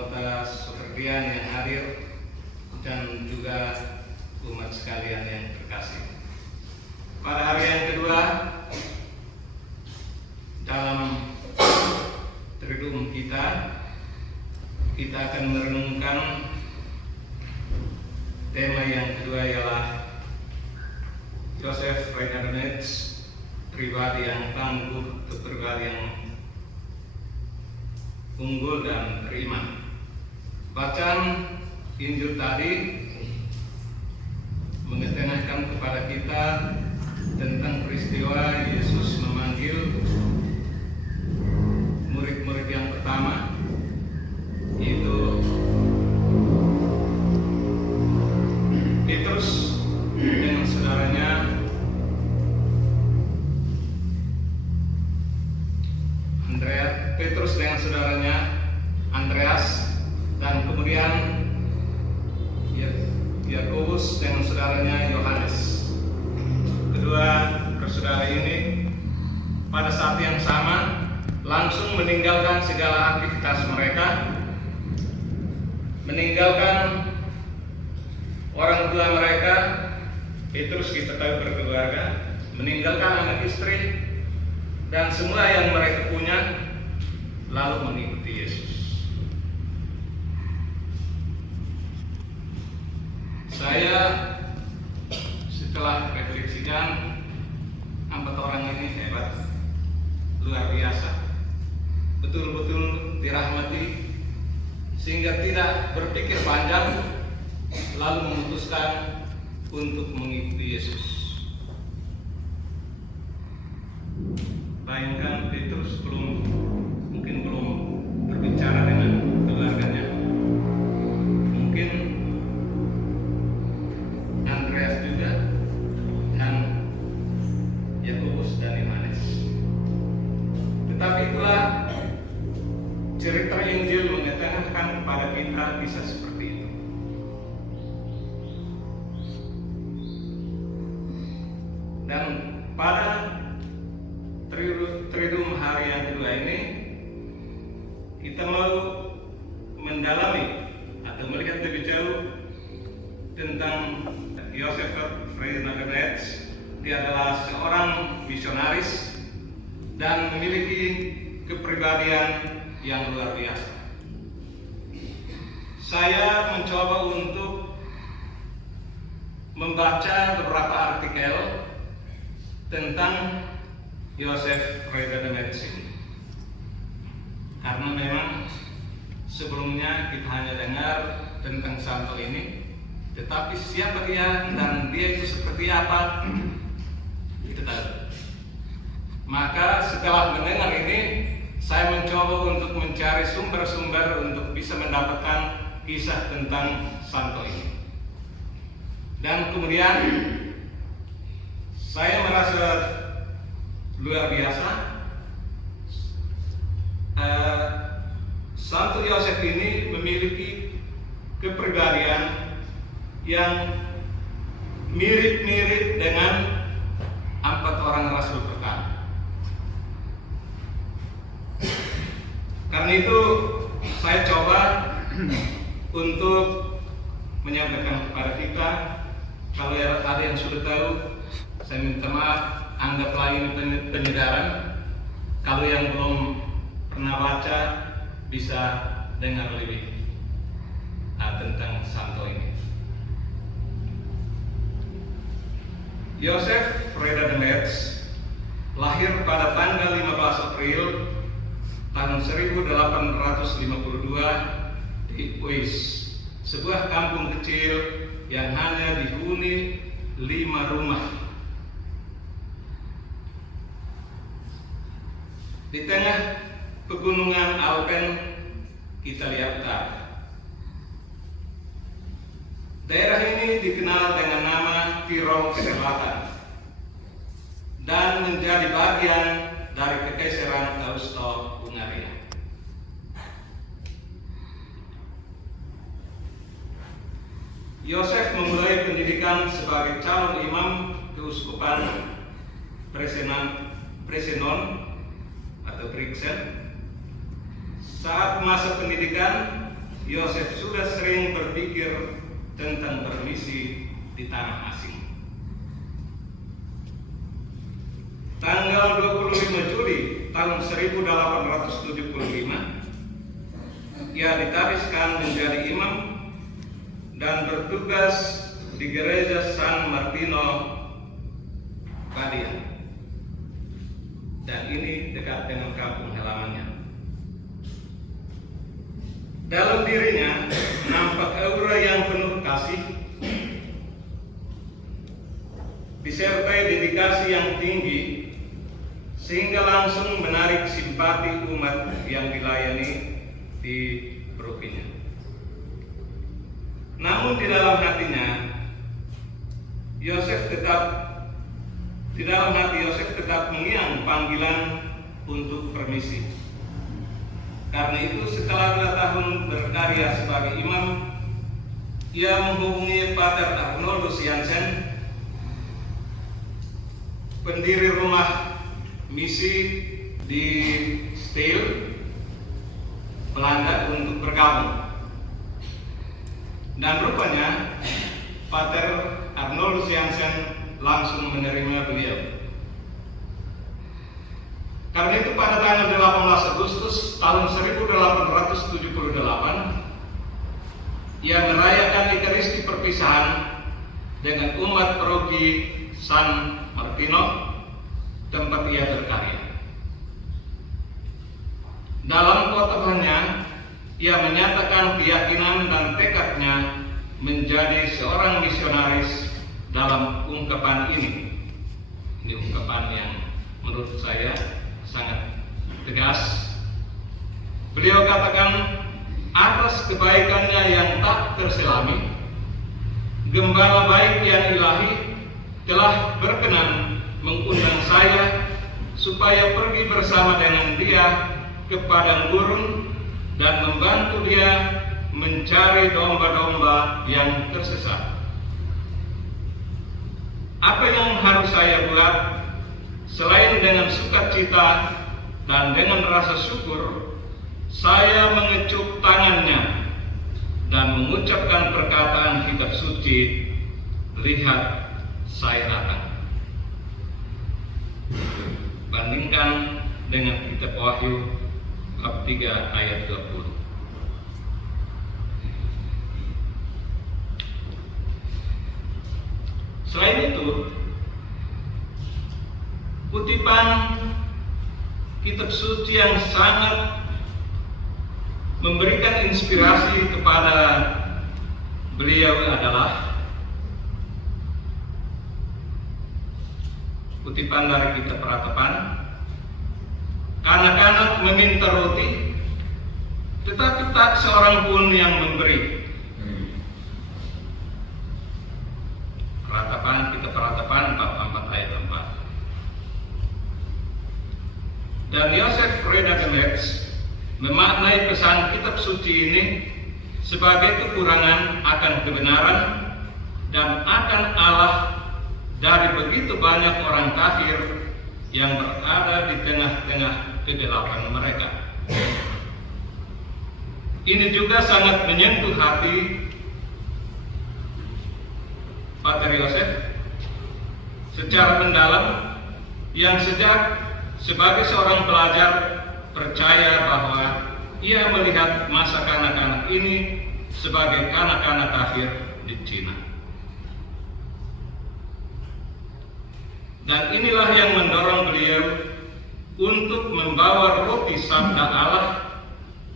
anggota sepertian yang hadir dan juga umat sekalian yang terkasih. Pada hari yang kedua dalam Triduum kita akan merenungkan tema yang kedua, ialah Joseph Reiner Metz, pribadi yang tangguh, pribadi yang unggul dan beriman. Bacaan Injil tadi mengetengahkan kepada kita tentang peristiwa Yesus memanggil murid-murid yang pertama, yaitu Petrus dengan saudaranya Andreas, dan kemudian Yakobus dengan saudaranya Yohanes. Kedua bersaudara ini pada saat yang sama langsung meninggalkan segala aktivitas mereka, meninggalkan orang tua mereka. Petrus kita tahu berkeluarga, meninggalkan anak istri dan semua yang mereka punya, lalu mengikuti Yesus. Saya setelah refleksikan, 4 orang ini hebat, luar biasa, betul-betul dirahmati, sehingga tidak berpikir panjang lalu memutuskan untuk mengikuti Yesus. Bayangkan, Petrus mungkin belum berbicara dengan keluarganya, mungkin Andreas juga, dan Yakobus dan Yohanes. Tetapi itulah cerita Injil mengetengahkan kepada kita kisah seperti itu. Dan pada Triduum hari yang kedua ini kita mau mendalami atau melihat lebih jauh tentang Joseph Reiner Metz. Dia adalah seorang misionaris dan memiliki kepribadian yang luar biasa. Saya mencoba untuk membaca beberapa artikel tentang Joseph Reiner Metz ini, karena memang sebelumnya kita hanya dengar tentang santo ini, tetapi siapa dia dan dia itu seperti apa kita tahu. Maka setelah mendengar ini, saya mencoba untuk mencari sumber-sumber untuk bisa mendapatkan kisah tentang santo ini. Dan kemudian saya merasa luar biasa. Santo Yosef ini memiliki kepribadian yang mirip-mirip dengan 4 orang rasul pertama. Karena itu saya coba untuk menyampaikan kepada kita. Kalau ada yang sudah tahu, saya minta maaf, anggaplah ini penyedaran. Kalau yang belum pernah baca, bisa dengar lebih tentang santo ini. Joseph Reiner Metz lahir pada tanggal 15 April tahun 1852 di Uis, sebuah kampung kecil yang hanya dihuni 5 rumah. Di tengah pegunungan Alpen Italia Utara. Daerah ini dikenal dengan nama Tirol Selatan dan menjadi bagian dari Kekaisaran Austro-Hungaria. Yosef memulai pendidikan sebagai calon imam keuskupan Presenon atau Brixen. Saat masa pendidikan, Yosef sudah sering berpikir tentang bermisi di tanah asing. Tanggal 25 Juli tahun 1875, ia ditariskan menjadi imam dan bertugas di gereja San Martino, Padilla. Dan ini dekat dengan kampung halamannya. Dalam dirinya nampak aura yang penuh kasih, disertai dedikasi yang tinggi, sehingga langsung menarik simpati umat yang dilayani di Brookfield. Namun di dalam hatinya, di dalam hati Yosef tetap mengiang panggilan untuk permisi. Karena itu setelah 2 tahun berkarya sebagai imam, ia menghubungi Pater Arnoldus Jansen, pendiri rumah misi di Steel, Belanda, untuk bergabung. Dan rupanya Pater Arnoldus Jansen langsung menerima beliau. Karena itu pada tanggal 18 Agustus tahun 1878, ia merayakan Ekaristi perpisahan dengan umat paroki San Martino, tempat ia berkarya. Dalam khotbahnya, ia menyatakan keyakinan dan tekadnya menjadi seorang misionaris dalam ungkapan ini. Ini ungkapan yang menurut saya sangat tegas. Beliau katakan, atas kebaikannya yang tak terselami, Gembala baik yang ilahi telah berkenan mengundang saya supaya pergi bersama dengan dia ke padang gurun dan membantu dia mencari domba-domba yang tersesat. Apa yang harus saya buat selain dengan sukacita dan dengan rasa syukur, saya mengecup tangannya dan mengucapkan perkataan kitab suci, lihat saya datang. Bandingkan dengan kitab Wahyu bab 3 ayat 20. Selain itu, kutipan kitab suci yang sangat memberikan inspirasi kepada beliau adalah kutipan dari kitab Ratapan. Kanak-kanak meminta roti, tetapi tak seorang pun yang memberi. Kitab Ratapan bab 4 ayat 4. Dan Yosef Reda Gemerts memaknai pesan kitab suci ini sebagai kekurangan akan kebenaran dan akan Allah dari begitu banyak orang kafir yang berada di tengah-tengah kegelapan mereka. Ini juga sangat menyentuh hati Pater Yosef secara mendalam, yang sejak sebagai seorang pelajar percaya bahwa ia melihat masa kanak-kanak ini sebagai kanak-kanak kafir di Cina. Dan inilah yang mendorong beliau untuk membawa roti sabda Allah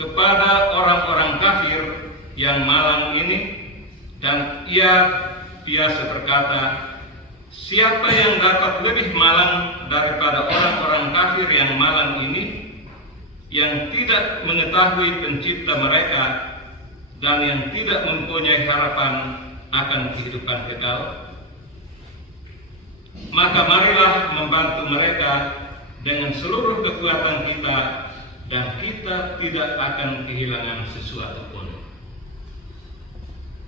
kepada orang-orang kafir yang malang ini, dan ia biasa berkata, siapa yang dapat lebih malang daripada orang-orang kafir yang malang ini, yang tidak mengetahui pencipta mereka dan yang tidak mempunyai harapan akan kehidupan kekal? Maka marilah membantu mereka dengan seluruh kekuatan kita, dan kita tidak akan kehilangan sesuatu pun.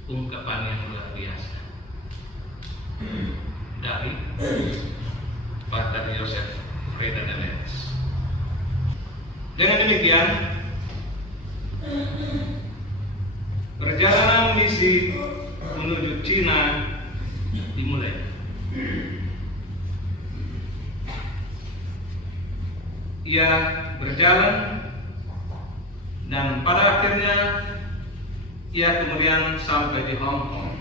Ungkapan yang luar biasa dari Pater Yosef Reda Gemerts. Dengan demikian, misi menuju Cina dimulai. Ia berjalan dan pada akhirnya ia kemudian sampai di Hong Kong.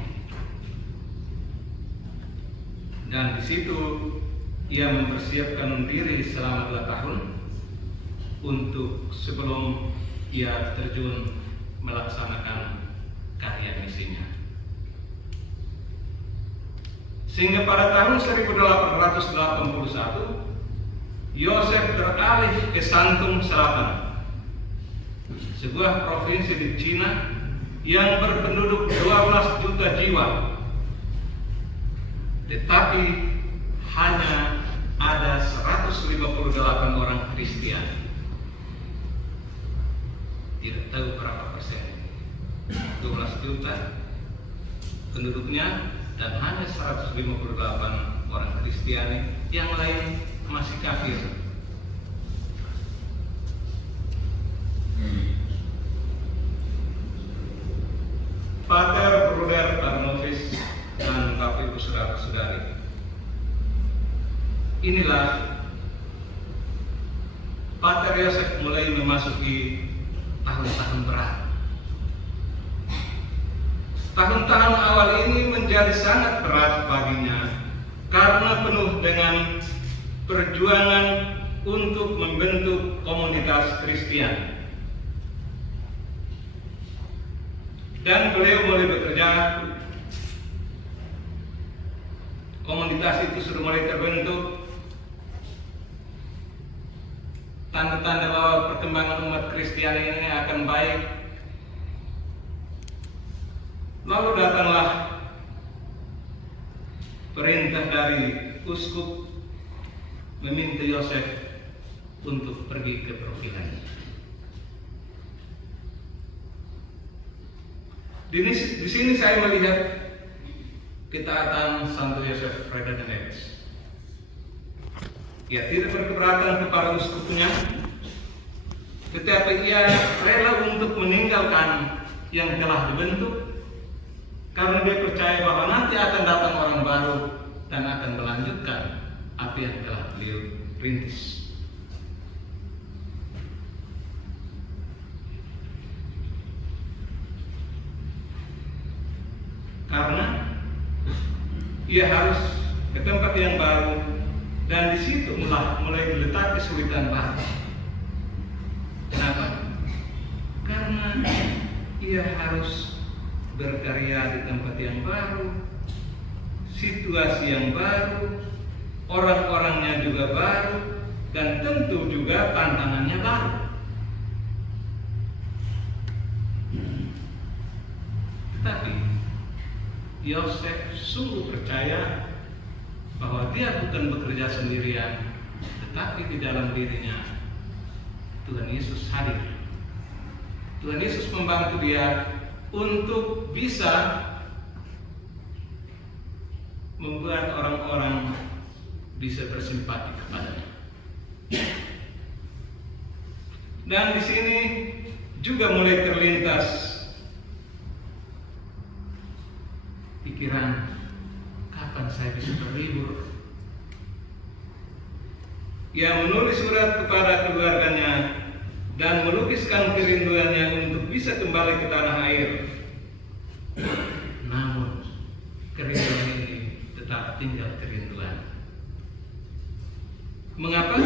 Dan di situ ia mempersiapkan diri selama 2 tahun untuk sebelum ia terjun melaksanakan karya misinya. Sehingga pada tahun 1881 Yosef beralih ke Santung Selatan, sebuah provinsi di Cina yang berpenduduk 12 juta jiwa, tetapi hanya ada 158 orang Kristen. Tidak tahu berapa persen, 12 juta penduduknya dan hanya 158 orang Kristen, yang lain masih kafir. Pater, Bruder, Tarnovis, dan Bapak Ibu Saudara-saudari, inilah Pater Yosef mulai memasuki tahun-tahun berat. Tahun-tahun awal ini menjadi sangat berat baginya karena penuh dengan perjuangan untuk membentuk komunitas Kristen. Dan beliau mulai bekerja. Komunitas itu sudah mulai terbentuk. Tanda-tanda bahwa perkembangan umat Kristen ini akan baik. Lalu datanglah perintah dari uskup meminta Yosef untuk pergi ke provinsi. Di sini saya melihat ketaatan Santo Yosef Reda de Neves. Ia tidak berkeberatan kepada uskupnya, tetapi ia rela untuk meninggalkan yang telah dibentuk karena dia percaya bahwa nanti akan datang orang baru dan akan melanjutkan apa yang telah beliau rintis. Karena ia harus ke tempat yang baru dan di situ mulai diletak kesulitan baru. Kenapa? Karena ia harus berkarya di tempat yang baru, situasi yang baru, orang-orangnya juga baru, dan tentu juga tantangannya baru. Tetapi Yosef sungguh percaya bahwa dia bukan bekerja sendirian, tetapi di dalam dirinya Tuhan Yesus hadir. Tuhan Yesus membantu dia untuk bisa membuat orang-orang bisa bersimpati kepadanya. Dan di sini juga mulai terlintas pikiran, kapan saya bisa berlibur? Ia menulis surat kepada keluarganya dan melukiskan kerinduannya untuk bisa kembali ke tanah air. Namun kerinduan ini tetap tinggal kerinduan. Mengapa?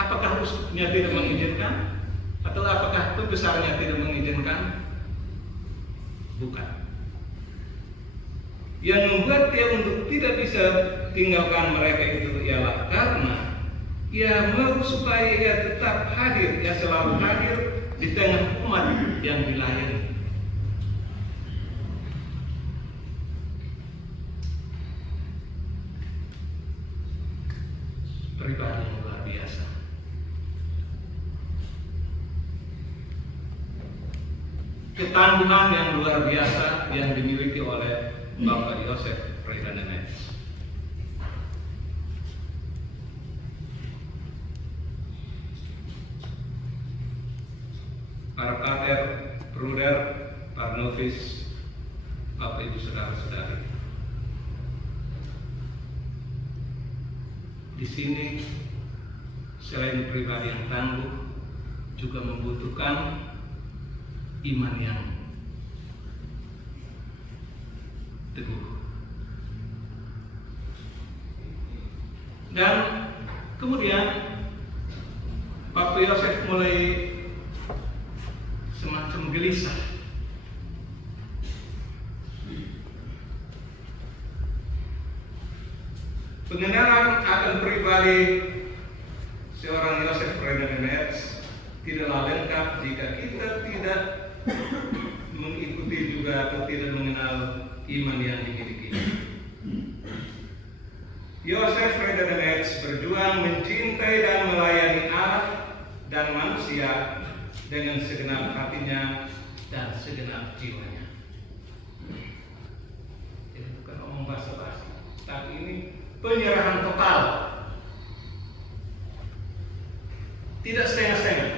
Apakah uskupnya tidak mengizinkan? Atau apakah pembesarnya tidak mengizinkan? Bukan. Yang membuat dia untuk tidak bisa tinggalkan mereka itu ialah karena ia mau supaya ia tetap hadir, ia selalu hadir di tengah umat yang dilayani. Pribadi yang luar biasa. Ketangguhan yang luar biasa yang dimiliki oleh Bapak Yosef Reda de Neves. Para pater, bruder, para novis, Bapak Ibu Saudara-saudari. Di sini selain pribadi yang tangguh, juga membutuhkan iman yang teguh. Dan kemudian Pak Yosef mulai semacam gelisah. Pengenalan akan pribadi seorang Yosef Fredenemets tidaklah lengkap jika kita tidak mengikuti juga atau tidak mengenal iman yang dimiliki. Yosef Fredenemets berjuang mencintai dan melayani Allah dan manusia dengan segenap hatinya dan segenap jiwanya. Jadi bukan omong basa-basi, tapi ini penyerahan total, tidak setengah-setengah.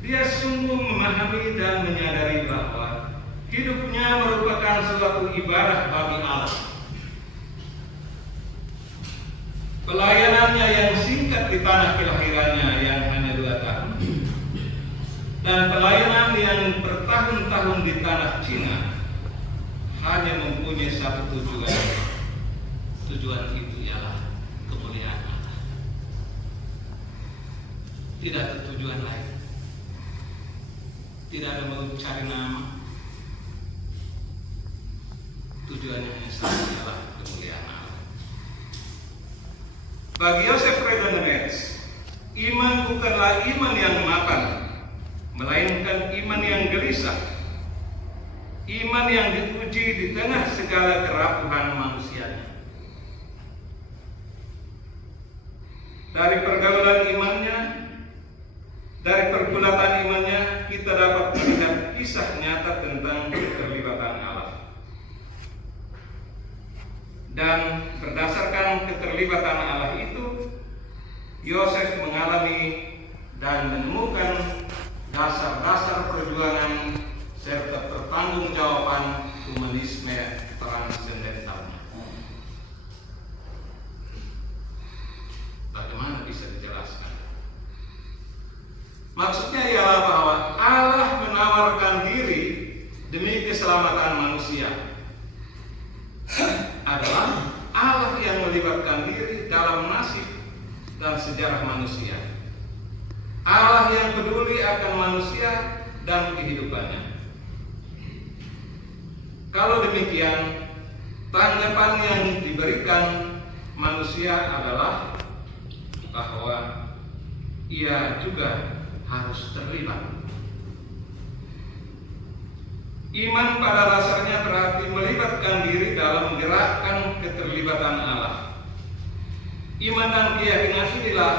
Dia sungguh memahami dan menyadari bahwa hidupnya merupakan suatu ibadah bagi Allah. Pelayanannya yang singkat di tanah kelahirannya yang hanya 2 tahun, dan pelayanan yang bertahun-tahun di tanah Cina hanya mempunyai satu tujuan. Tujuan itu ialah kemuliaan Allah. Tidak ada tujuan lain. Tidak ada mau cari nama. Tujuannya hanya satu, ialah kemuliaan Allah. Bagi Yosef Fredenemets, iman bukanlah iman yang mapan, melainkan iman yang gelisah, iman yang diuji di tengah segala kerapuhan manusianya. Dari pergaulan imannya, dari pergulatan imannya, kita dapat melihat kisah nyata tentang keterlibatan Allah. Dan berdasarkan keterlibatan Allah itu, Yosef mengalami dan menemukan dasar-dasar perjuangan serta pertanggungjawaban humanisme transendentalnya. Bagaimana bisa dijelaskan? Maksudnya ialah bahwa Allah menawarkan diri demi keselamatan manusia. Adalah Allah yang melibatkan diri dalam nasib dan sejarah manusia. Allah yang peduli akan manusia dan kehidupannya. Kalau demikian, tanggapan yang diberikan manusia adalah bahwa ia juga harus terlibat. Iman pada dasarnya berarti melibatkan diri dalam menggerakkan keterlibatan Allah. Iman dan keyakinan inilah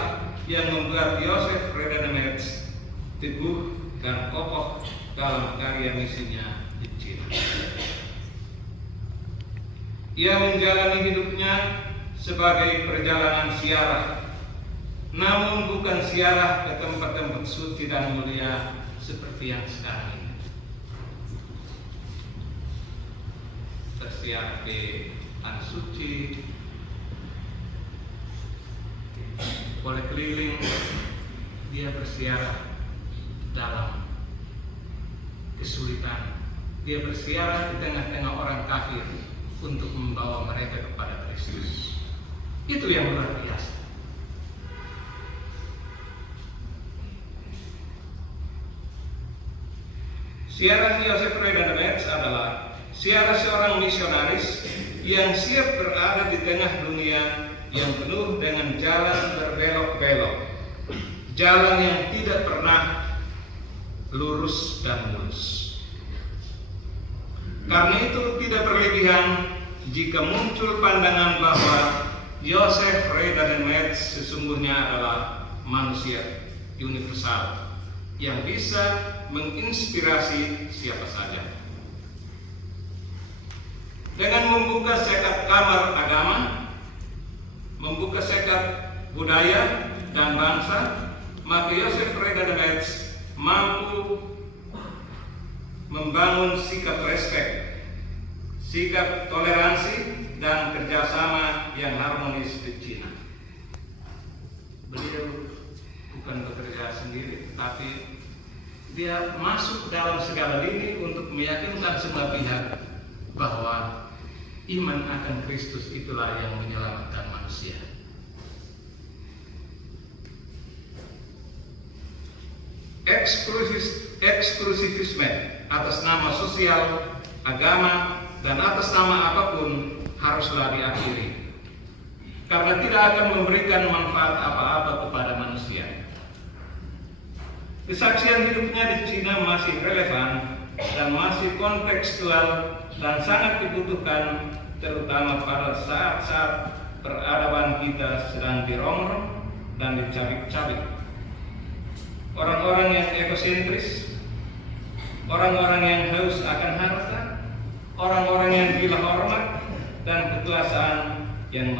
yang membuat Yosef Fredenemets teguh dan kokoh dalam karya misinya di Cina. Ia menjalani hidupnya sebagai perjalanan ziarah, namun bukan ziarah ke tempat-tempat suci dan mulia seperti yang sekarang ini. Berziarah ke tanah suci, boleh keliling, dia berziarah dalam kesulitan. Dia berziarah di tengah-tengah orang kafir untuk membawa mereka kepada Kristus. Itu yang luar biasa. Ziarah Yosef Fredenemets adalah ziarah seorang misionaris yang siap berada di tengah dunia yang penuh dengan jalan berbelok-belok, jalan yang tidak pernah lurus dan mulus. Karena itu tidak berlebihan jika muncul pandangan bahwa Yosef Fredenemets sesungguhnya adalah manusia universal yang bisa menginspirasi siapa saja. Dengan membuka sekat kamar agama, membuka sekat budaya dan bangsa, maka Joseph Reda de Metz mampu membangun sikap respek, sikap toleransi, dan kerjasama yang harmonis di Cina. Beliau bukan bekerja sendiri, tapi dia masuk dalam segala lini untuk meyakinkan semua pihak bahwa iman akan Kristus itulah yang menyelamatkan manusia. Eksklusivisme atas nama sosial, agama, dan atas nama apapun haruslah diakhiri, karena tidak akan memberikan manfaat apa-apa kepada manusia. Kesaksian hidupnya di Cina masih relevan dan masih kontekstual dan sangat dibutuhkan, terutama pada saat-saat peradaban kita sedang dirongrong dan dicabik-cabik. Orang-orang yang egosentris, orang-orang yang haus akan harta, orang-orang yang gila hormat dan kekuasaan yang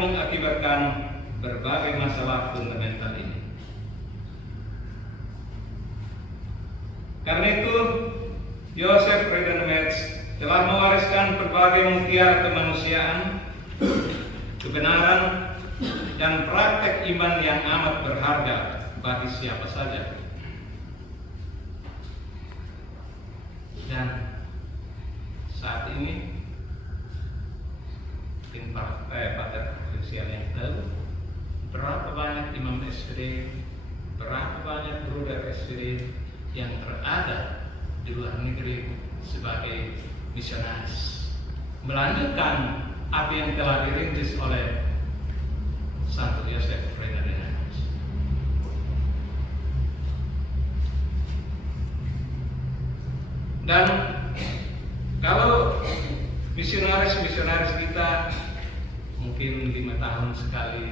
mengakibatkan berbagai masalah fundamental ini. Karena itu, Joseph Reda de Metz telah mewariskan berbagai mutiara kemanusiaan, kebenaran, dan praktek iman yang amat berharga bagi siapa saja. Dan saat ini tim partai provinsial yang tahu berapa banyak imam SPD, berapa banyak bruder SPD yang berada di luar negeri sebagai misionaris, melanjutkan apa yang telah dirintis oleh Santo Joseph Reda de Metz. Dan kalau misionaris kita mungkin 5 tahun sekali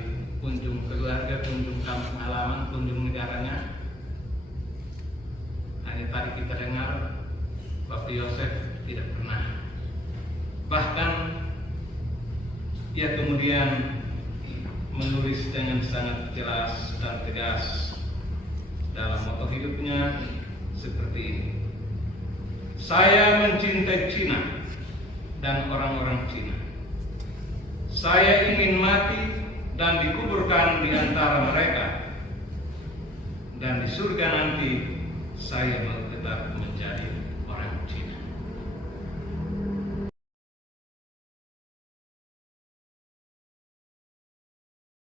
kunjung keluarga, kunjung kampung halaman, kunjung negaranya, hanya tadi kita dengar Bapak Yosef tidak pernah. Bahkan ia kemudian menulis dengan sangat jelas dan tegas dalam moto hidupnya seperti ini: saya mencintai Cina dan orang-orang Cina. Saya ingin mati dan dikuburkan di antara mereka, dan di surga nanti saya mau tetap menjadi orang Cina.